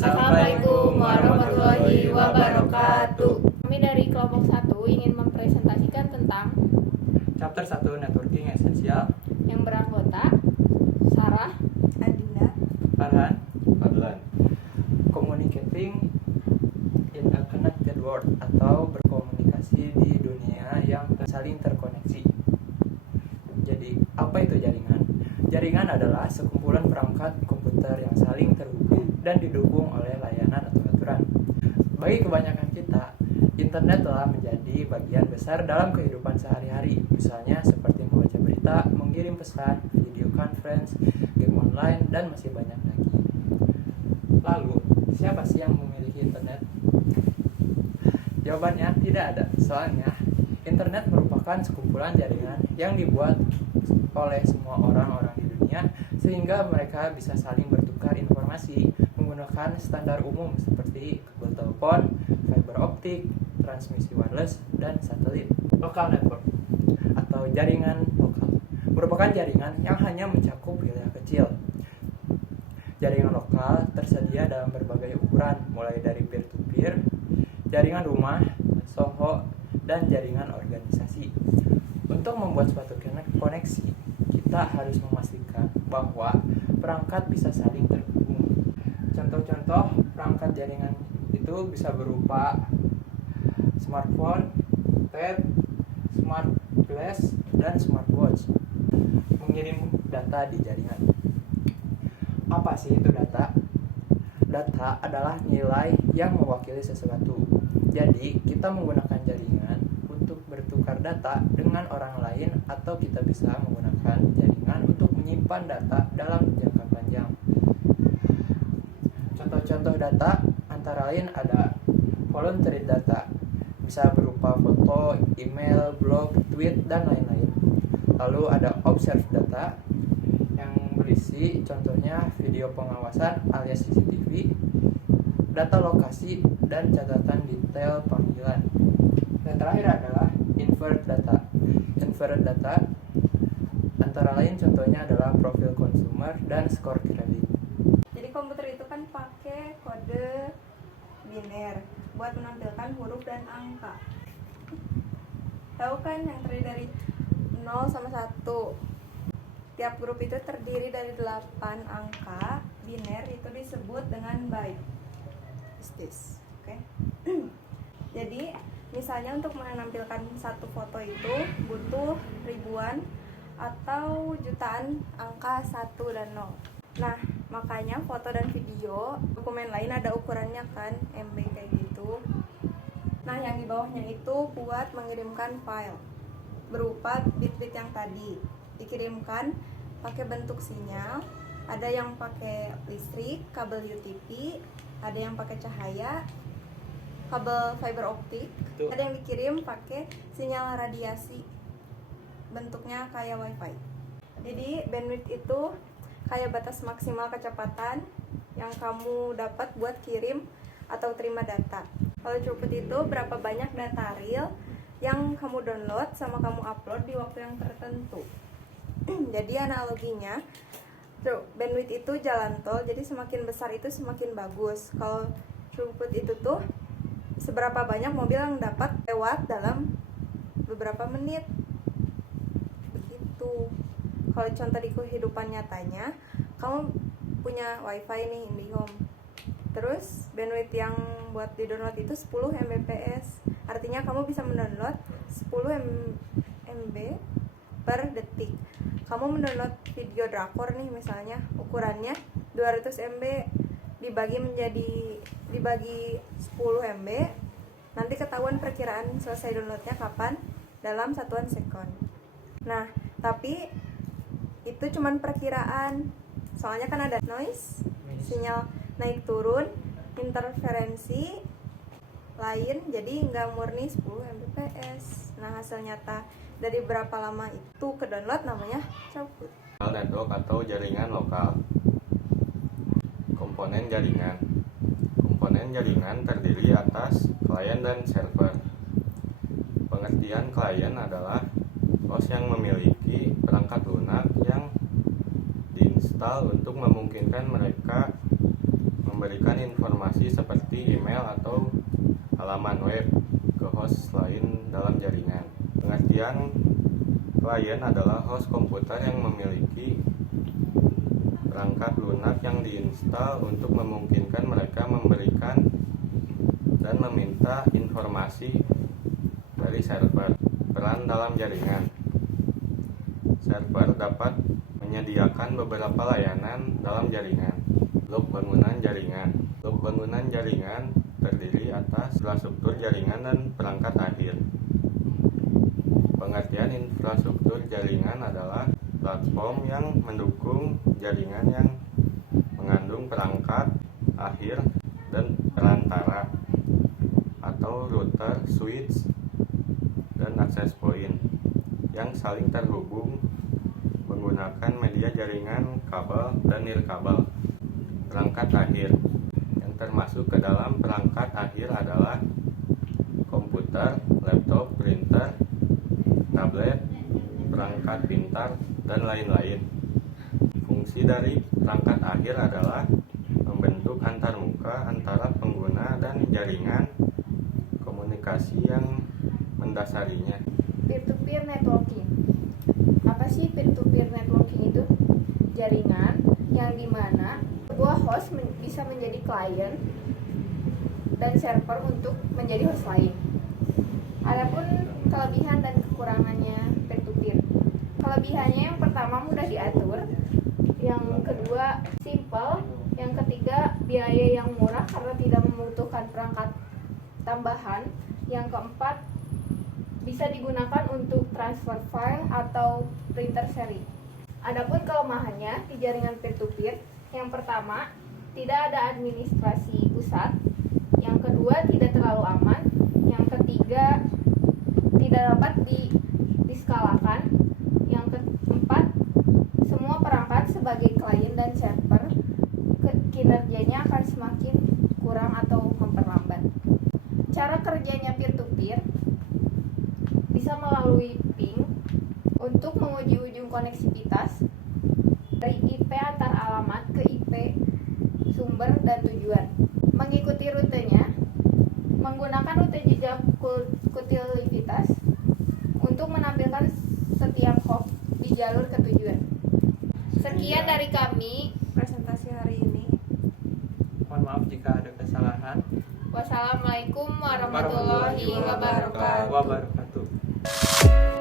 Assalamualaikum warahmatullahi wabarakatuh. Kami dari kelompok 1 ingin mempresentasikan tentang Chapter 1 Networking Esensial yang beranggota Sarah, Adinda, Farhan. Adlan. Communicating in a connected world atau berkomunikasi di dunia yang saling terkoneksi. Jadi, apa itu jaringan? Jaringan adalah sekumpulan perangkat komputer yang saling terhubung dan didukung oleh layanan atau aturan. Bagi kebanyakan kita, internet telah menjadi bagian besar dalam kehidupan sehari-hari, misalnya seperti membaca berita, mengirim pesan, video conference, game online, dan masih banyak lagi. Lalu, siapa sih yang memiliki internet? Jawabannya tidak ada, soalnya internet merupakan sekumpulan jaringan yang dibuat oleh semua orang-orang di dunia sehingga mereka bisa saling bertukar informasi menggunakan standar umum seperti kabel telepon, fiber optik, transmisi wireless, dan satelit. Local network atau jaringan lokal merupakan jaringan yang hanya mencakup wilayah kecil. Jaringan lokal tersedia dalam berbagai ukuran, mulai dari peer-to-peer, jaringan rumah, SOHO, dan jaringan organisasi. Untuk membuat suatu koneksi, kita harus memastikan bahwa perangkat bisa saling terhubung. Contoh-contoh perangkat jaringan itu bisa berupa smartphone, tab, smart glass, dan smartwatch. Mengirim data di jaringan. Apa sih itu data? Data adalah nilai yang mewakili sesuatu. Jadi, kita menggunakan jaringan untuk bertukar data dengan orang lain, atau kita bisa menggunakan jaringan untuk menyimpan data dalam jangka panjang. Contoh-contoh data antara lain ada voluntary data, bisa berupa foto, email, blog, tweet, dan lain-lain. Lalu ada observed data yang berisi contohnya video pengawasan alias CCTV, data lokasi, dan catatan detail panggilan. Dan terakhir adalah inferred data. Inferred data antara lain contohnya adalah profil consumer dan skor kredit. jadi komputer itu kan pakai kode biner buat menampilkan huruf dan angka. Tahu kan yang terdiri dari 0 sama 1. Tiap grup itu terdiri dari 8 angka biner, itu disebut dengan byte. Oke. Jadi misalnya untuk menampilkan satu foto itu butuh ribuan atau jutaan angka 1 dan 0. Nah, makanya foto dan video, dokumen lain ada ukurannya kan, MB kayak gitu. Nah, yang di bawahnya itu buat mengirimkan file berupa bit-bit yang tadi. Dikirimkan pakai bentuk sinyal, ada yang pakai listrik, kabel UTP, ada yang pakai cahaya, kabel fiber optik, ada yang dikirim pakai sinyal radiasi, bentuknya kayak wifi. Jadi bandwidth itu kayak batas maksimal kecepatan yang kamu dapat buat kirim atau terima data. Kalau throughput itu berapa banyak data real yang kamu download sama kamu upload di waktu yang tertentu. Jadi analoginya, bandwidth itu jalan tol, jadi semakin besar itu semakin bagus. Kalau throughput itu tuh seberapa banyak mobil yang dapat lewat dalam beberapa menit. Begitu. Kalau contoh di kehidupan nyatanya, kamu punya wifi nih IndiHome. Terus bandwidth yang buat di download itu 10 Mbps. Artinya kamu bisa mendownload 10 MB per detik. Kamu mendownload video drakor nih misalnya, ukurannya 200 MB dibagi 10 MB, nanti ketahuan perkiraan selesai downloadnya kapan, dalam satuan sekon. Nah, tapi itu cuman perkiraan, soalnya kan ada noise, sinyal naik turun, interferensi lain, jadi nggak murni 10 Mbps. Nah, hasil nyata dari berapa lama itu ke download namanya throughput. Network atau jaringan lokal. Komponen jaringan. Komponen jaringan terdiri atas klien dan server. Pengertian klien adalah host yang memiliki perangkat lunak yang diinstal untuk memungkinkan mereka memberikan informasi seperti email atau halaman web ke host lain dalam jaringan. Pengertian klien adalah host komputer yang memiliki perangkat lunak yang diinstal untuk memungkinkan mereka memberikan dan meminta informasi dari server. Peran dalam jaringan. Server dapat menyediakan beberapa layanan dalam jaringan. Blok bangunan jaringan. Blok bangunan jaringan terdiri atas infrastruktur jaringan dan perangkat akhir. Pengertian infrastruktur jaringan adalah platform yang mendukung jaringan yang mengandung perangkat akhir dan perantara atau router, switch, dan access point yang saling terhubung menggunakan media jaringan kabel dan nirkabel. Perangkat akhir yang termasuk ke dalam perangkat akhir adalah komputer, laptop, printer, tablet, perangkat pintar, dan lain-lain. Fungsi dari perangkat akhir adalah membentuk antarmuka antara pengguna dan jaringan komunikasi yang mendasarinya. Peer-to-peer networking. Apa sih peer-to-peer networking itu? Jaringan yang dimana sebuah host bisa menjadi klien dan server untuk menjadi host lain. Adapun kelebihan dan kekurangannya peer-to-peer. Kelebihannya yang pertama mudah diatur, yang kedua simple, yang ketiga biaya yang murah karena tidak membutuhkan perangkat tambahan, yang keempat bisa digunakan untuk transfer file atau printer seri. Adapun kelemahannya di jaringan peer-to-peer, yang pertama tidak ada administrasi pusat, yang kedua tidak terlalu aman, yang ketiga tidak dapat diskalakan, yang keempat semua perangkat sebagai klien dan server kinerjanya akan semakin kurang atau memperlambat. Cara kerjanya peer-to-peer bisa melalui ping untuk menguji ujung koneksivitas dari IP antar alamat ke IP sumber dan tujuan. Mengikuti rutenya menggunakan rute jejak kutilitas untuk menampilkan setiap hop di jalur ke tujuan. Sekian dari kami. Presentasi hari ini. Mohon maaf jika ada kesalahan. Wassalamualaikum warahmatullahi wabarakatuh. Wabarakatuh.